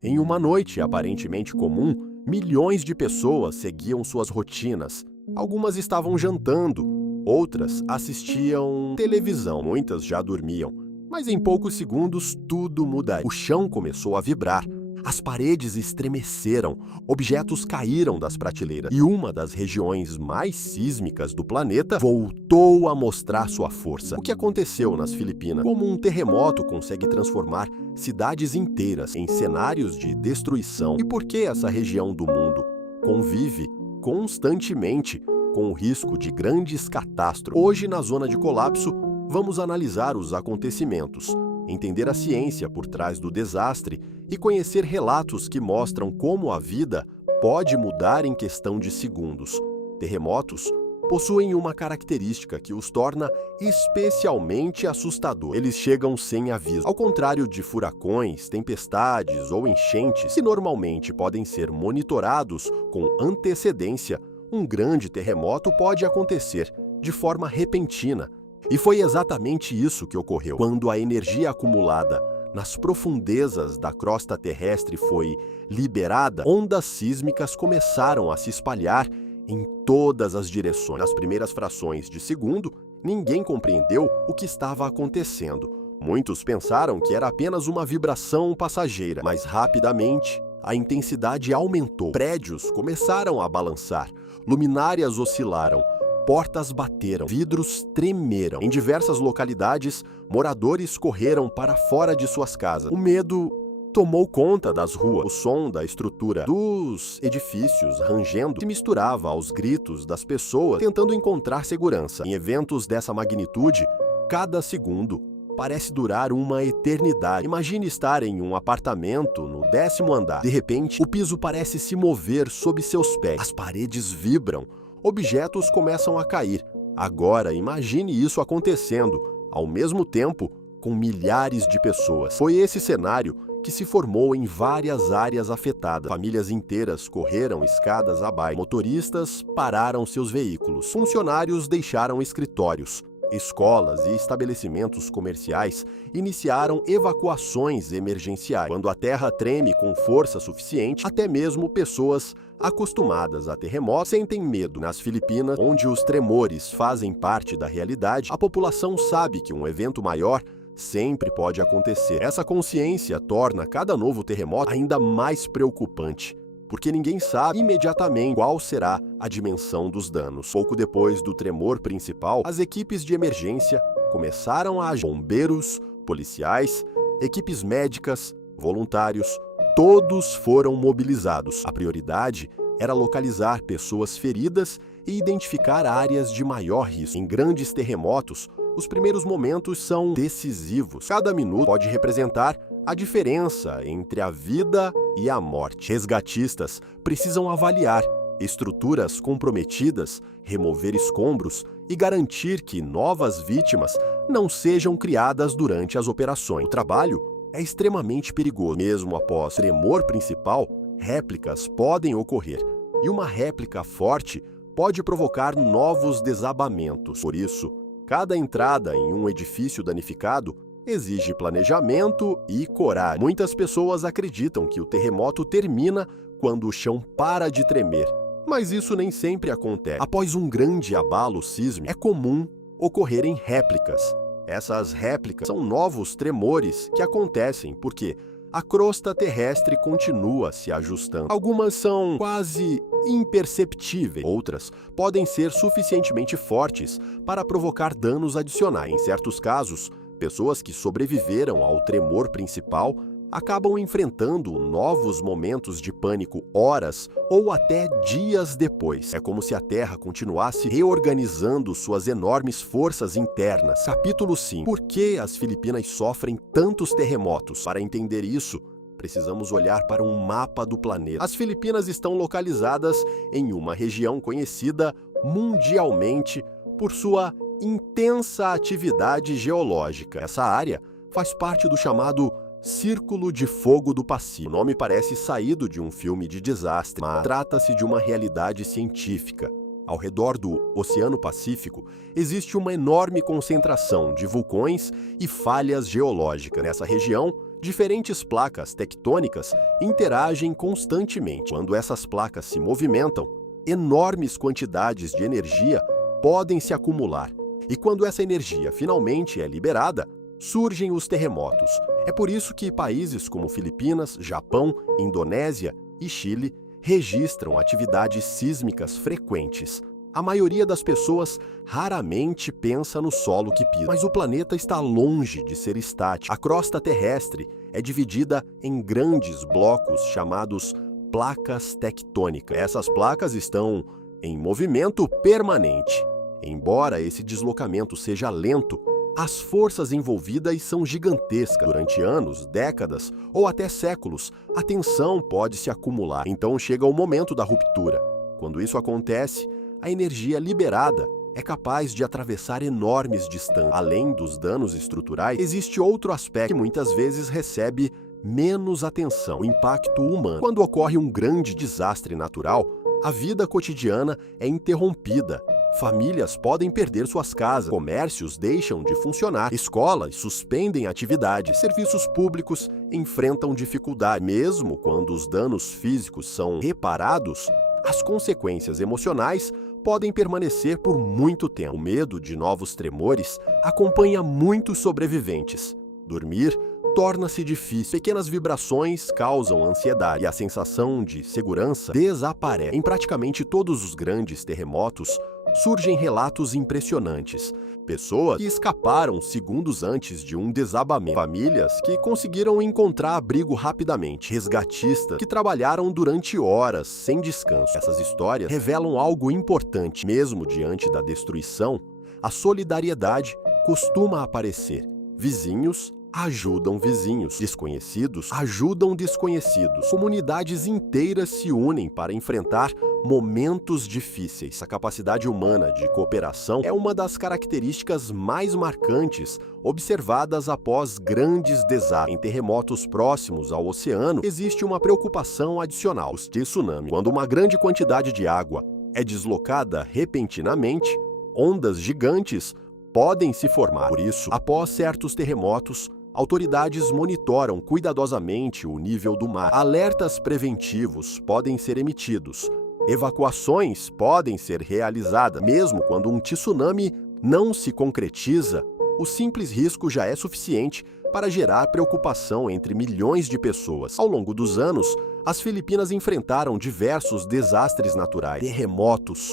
Em uma noite aparentemente comum, milhões de pessoas seguiam suas rotinas. Algumas estavam jantando, outras assistiam televisão, muitas já dormiam. Mas em poucos segundos tudo mudaria. O chão começou a vibrar, as paredes estremeceram, objetos caíram das prateleiras e uma das regiões mais sísmicas do planeta voltou a mostrar sua força. O que aconteceu nas Filipinas? Como um terremoto consegue transformar cidades inteiras em cenários de destruição? E por que essa região do mundo convive constantemente com o risco de grandes catástrofes? Hoje, na zona de colapso, vamos analisar os acontecimentos, entender a ciência por trás do desastre e conhecer relatos que mostram como a vida pode mudar em questão de segundos. Terremotos possuem uma característica que os torna especialmente assustadores. Eles chegam sem aviso. Ao contrário de furacões, tempestades ou enchentes, que normalmente podem ser monitorados com antecedência, um grande terremoto pode acontecer de forma repentina. E foi exatamente isso que ocorreu. Quando a energia acumulada nas profundezas da crosta terrestre foi liberada, ondas sísmicas começaram a se espalhar em todas as direções. Nas primeiras frações de segundo, ninguém compreendeu o que estava acontecendo. Muitos pensaram que era apenas uma vibração passageira, mas rapidamente a intensidade aumentou. Prédios começaram a balançar, luminárias oscilaram, portas bateram, vidros tremeram. Em diversas localidades, moradores correram para fora de suas casas. O medo tomou conta das ruas. O som da estrutura dos edifícios rangendo se misturava aos gritos das pessoas tentando encontrar segurança. Em eventos dessa magnitude, cada segundo parece durar uma eternidade. Imagine estar em um apartamento no 10º andar. De repente, o piso parece se mover sob seus pés. As paredes vibram. Objetos começam a cair. Agora, imagine isso acontecendo, ao mesmo tempo, com milhares de pessoas. Foi esse cenário que se formou em várias áreas afetadas. Famílias inteiras correram escadas abaixo. Motoristas pararam seus veículos. Funcionários deixaram escritórios. Escolas e estabelecimentos comerciais iniciaram evacuações emergenciais. Quando a terra treme com força suficiente, até mesmo pessoas acostumadas a terremotos sentem medo. Nas Filipinas, onde os tremores fazem parte da realidade, a população sabe que um evento maior sempre pode acontecer. Essa consciência torna cada novo terremoto ainda mais preocupante, porque ninguém sabe imediatamente qual será a dimensão dos danos. Pouco depois do tremor principal, as equipes de emergência começaram a agir. Bombeiros, policiais, equipes médicas, voluntários, todos foram mobilizados. A prioridade era localizar pessoas feridas e identificar áreas de maior risco. Em grandes terremotos, os primeiros momentos são decisivos. Cada minuto pode representar a diferença entre a vida e a morte. Resgatistas precisam avaliar estruturas comprometidas, remover escombros e garantir que novas vítimas não sejam criadas durante as operações. O trabalho é extremamente perigoso. Mesmo após o tremor principal, réplicas podem ocorrer, e uma réplica forte pode provocar novos desabamentos. Por isso, cada entrada em um edifício danificado exige planejamento e coragem. Muitas pessoas acreditam que o terremoto termina quando o chão para de tremer, mas isso nem sempre acontece. Após um grande abalo sísmico, é comum ocorrerem réplicas. Essas réplicas são novos tremores que acontecem porque a crosta terrestre continua se ajustando. Algumas são quase imperceptíveis, outras podem ser suficientemente fortes para provocar danos adicionais. Em certos casos, pessoas que sobreviveram ao tremor principal acabam enfrentando novos momentos de pânico horas ou até dias depois. É como se a Terra continuasse reorganizando suas enormes forças internas. Capítulo 5. Por que as Filipinas sofrem tantos terremotos? Para entender isso, precisamos olhar para um mapa do planeta. As Filipinas estão localizadas em uma região conhecida mundialmente por sua intensa atividade geológica. Essa área faz parte do chamado Círculo de Fogo do Pacífico. O nome parece saído de um filme de desastre, mas trata-se de uma realidade científica. Ao redor do Oceano Pacífico, existe uma enorme concentração de vulcões e falhas geológicas. Nessa região, Diferentes placas tectônicas interagem constantemente. Quando essas placas se movimentam, enormes quantidades de energia podem se acumular. E quando essa energia finalmente é liberada, surgem os terremotos. É por isso que países como Filipinas, Japão, Indonésia e Chile registram atividades sísmicas frequentes. A maioria das pessoas raramente pensa no solo que pisa, mas o planeta está longe de ser estático. A crosta terrestre é dividida em grandes blocos chamados placas tectônicas. Essas placas estão em movimento permanente. Embora esse deslocamento seja lento, as forças envolvidas são gigantescas. Durante anos, décadas ou até séculos, a tensão pode se acumular. Então chega o momento da ruptura. Quando isso acontece, a energia liberada é capaz de atravessar enormes distâncias. Além dos danos estruturais, existe outro aspecto que muitas vezes recebe menos atenção: o impacto humano. Quando ocorre um grande desastre natural, a vida cotidiana é interrompida. Famílias podem perder suas casas, comércios deixam de funcionar, escolas suspendem atividades, serviços públicos enfrentam dificuldade. Mesmo quando os danos físicos são reparados, as consequências emocionais podem permanecer por muito tempo. O medo de novos tremores acompanha muitos sobreviventes. Dormir torna-se difícil. Pequenas vibrações causam ansiedade e a sensação de segurança desaparece. Em praticamente todos os grandes terremotos, surgem relatos impressionantes. Pessoas que escaparam segundos antes de um desabamento. Famílias que conseguiram encontrar abrigo rapidamente. Resgatistas que trabalharam durante horas sem descanso. Essas histórias revelam algo importante. Mesmo diante da destruição, a solidariedade costuma aparecer. Vizinhos ajudam vizinhos, desconhecidos ajudam desconhecidos. Comunidades inteiras se unem para enfrentar momentos difíceis. A capacidade humana de cooperação é uma das características mais marcantes observadas após grandes desastres. Em terremotos próximos ao oceano, existe uma preocupação adicional: os tsunamis. Quando uma grande quantidade de água é deslocada repentinamente, ondas gigantes podem se formar. Por isso, após certos terremotos, autoridades monitoram cuidadosamente o nível do mar. Alertas preventivos podem ser emitidos. Evacuações podem ser realizadas. Mesmo quando um tsunami não se concretiza, o simples risco já é suficiente para gerar preocupação entre milhões de pessoas. Ao longo dos anos, as Filipinas enfrentaram diversos desastres naturais: terremotos,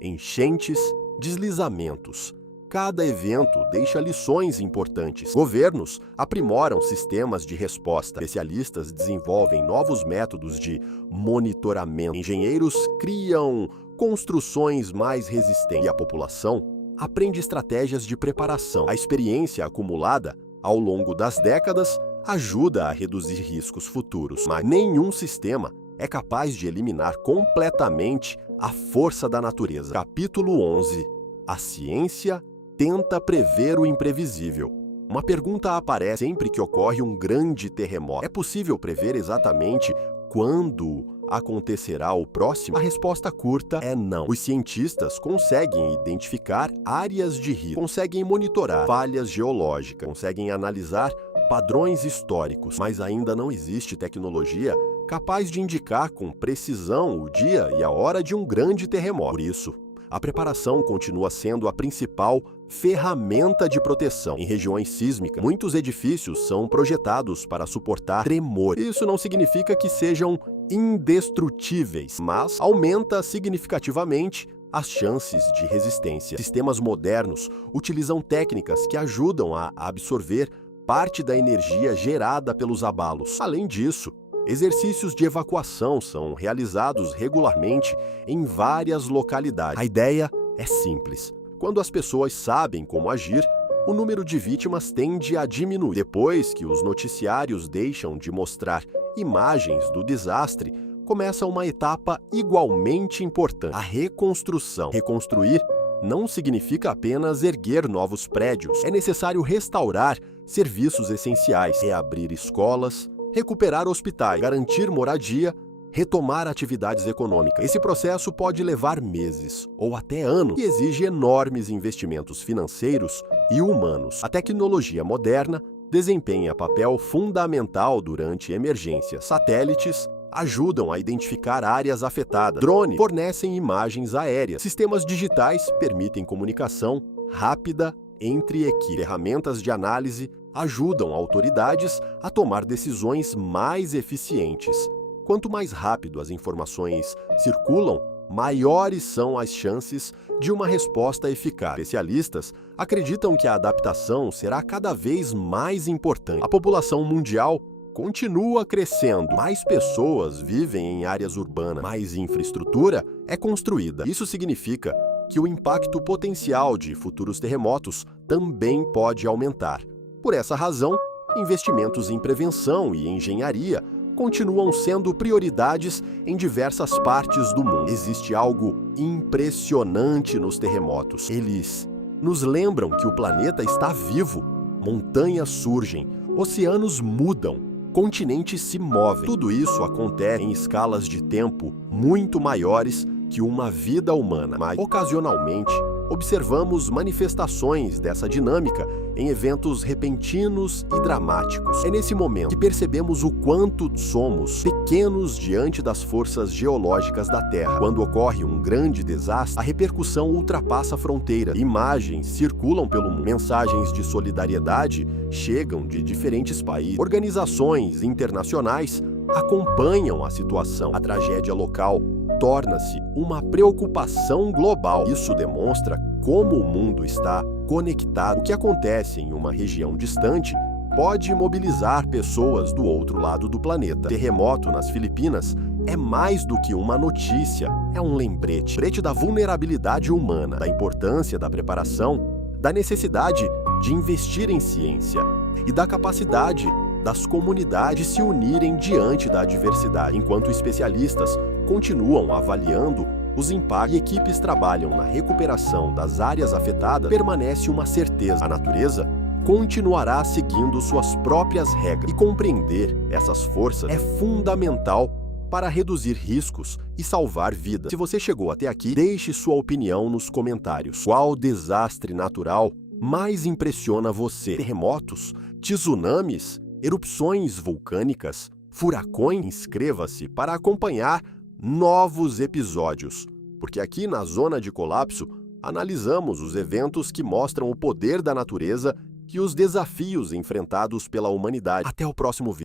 enchentes, deslizamentos. Cada evento deixa lições importantes. Governos aprimoram sistemas de resposta. Especialistas desenvolvem novos métodos de monitoramento. Engenheiros criam construções mais resistentes. E a população aprende estratégias de preparação. A experiência acumulada ao longo das décadas ajuda a reduzir riscos futuros. Mas nenhum sistema é capaz de eliminar completamente a força da natureza. Capítulo 11. A ciência tenta prever o imprevisível. Uma pergunta aparece sempre que ocorre um grande terremoto: é possível prever exatamente quando acontecerá o próximo? A resposta curta é não. Os cientistas conseguem identificar áreas de risco, conseguem monitorar falhas geológicas, conseguem analisar padrões históricos, mas ainda não existe tecnologia capaz de indicar com precisão o dia e a hora de um grande terremoto. Por isso, a preparação continua sendo a principal ferramenta de proteção. Em regiões sísmicas, muitos edifícios são projetados para suportar tremor. Isso não significa que sejam indestrutíveis, mas aumenta significativamente as chances de resistência. Sistemas modernos utilizam técnicas que ajudam a absorver parte da energia gerada pelos abalos. Além disso, exercícios de evacuação são realizados regularmente em várias localidades. A ideia é simples: quando as pessoas sabem como agir, o número de vítimas tende a diminuir. Depois que os noticiários deixam de mostrar imagens do desastre, começa uma etapa igualmente importante: a reconstrução. Reconstruir não significa apenas erguer novos prédios. É necessário restaurar serviços essenciais, reabrir escolas, recuperar hospitais, garantir moradia, retomar atividades econômicas. Esse processo pode levar meses ou até anos e exige enormes investimentos financeiros e humanos. A tecnologia moderna desempenha papel fundamental durante emergências. Satélites ajudam a identificar áreas afetadas. Drones fornecem imagens aéreas. Sistemas digitais permitem comunicação rápida entre equipes. Ferramentas de análise ajudam autoridades a tomar decisões mais eficientes. Quanto mais rápido as informações circulam, maiores são as chances de uma resposta eficaz. Especialistas acreditam que a adaptação será cada vez mais importante. A população mundial continua crescendo. Mais pessoas vivem em áreas urbanas, mais infraestrutura é construída. Isso significa que o impacto potencial de futuros terremotos também pode aumentar. Por essa razão, investimentos em prevenção e engenharia continuam sendo prioridades em diversas partes do mundo. Existe algo impressionante nos terremotos. Eles nos lembram que o planeta está vivo. Montanhas surgem, oceanos mudam, continentes se movem. Tudo isso acontece em escalas de tempo muito maiores que uma vida humana, mas ocasionalmente observamos manifestações dessa dinâmica em eventos repentinos e dramáticos. É nesse momento que percebemos o quanto somos pequenos diante das forças geológicas da Terra. Quando ocorre um grande desastre, a repercussão ultrapassa fronteiras. Imagens circulam pelo mundo. Mensagens de solidariedade chegam de diferentes países. Organizações internacionais acompanham a situação. A tragédia local torna-se uma preocupação global. Isso demonstra como o mundo está conectado. O que acontece em uma região distante pode mobilizar pessoas do outro lado do planeta. Terremoto nas Filipinas é mais do que uma notícia, é um lembrete. Lembrete da vulnerabilidade humana, da importância da preparação, da necessidade de investir em ciência e da capacidade das comunidades se unirem diante da adversidade. Enquanto especialistas continuam avaliando os impactos e equipes trabalham na recuperação das áreas afetadas, permanece uma certeza: a natureza continuará seguindo suas próprias regras. E compreender essas forças é fundamental para reduzir riscos e salvar vidas. Se você chegou até aqui, deixe sua opinião nos comentários. Qual desastre natural mais impressiona você? Terremotos? Tsunamis? Erupções vulcânicas? Furacões? Inscreva-se para acompanhar novos episódios, porque aqui na Zona de Colapso analisamos os eventos que mostram o poder da natureza e os desafios enfrentados pela humanidade. Até o próximo vídeo.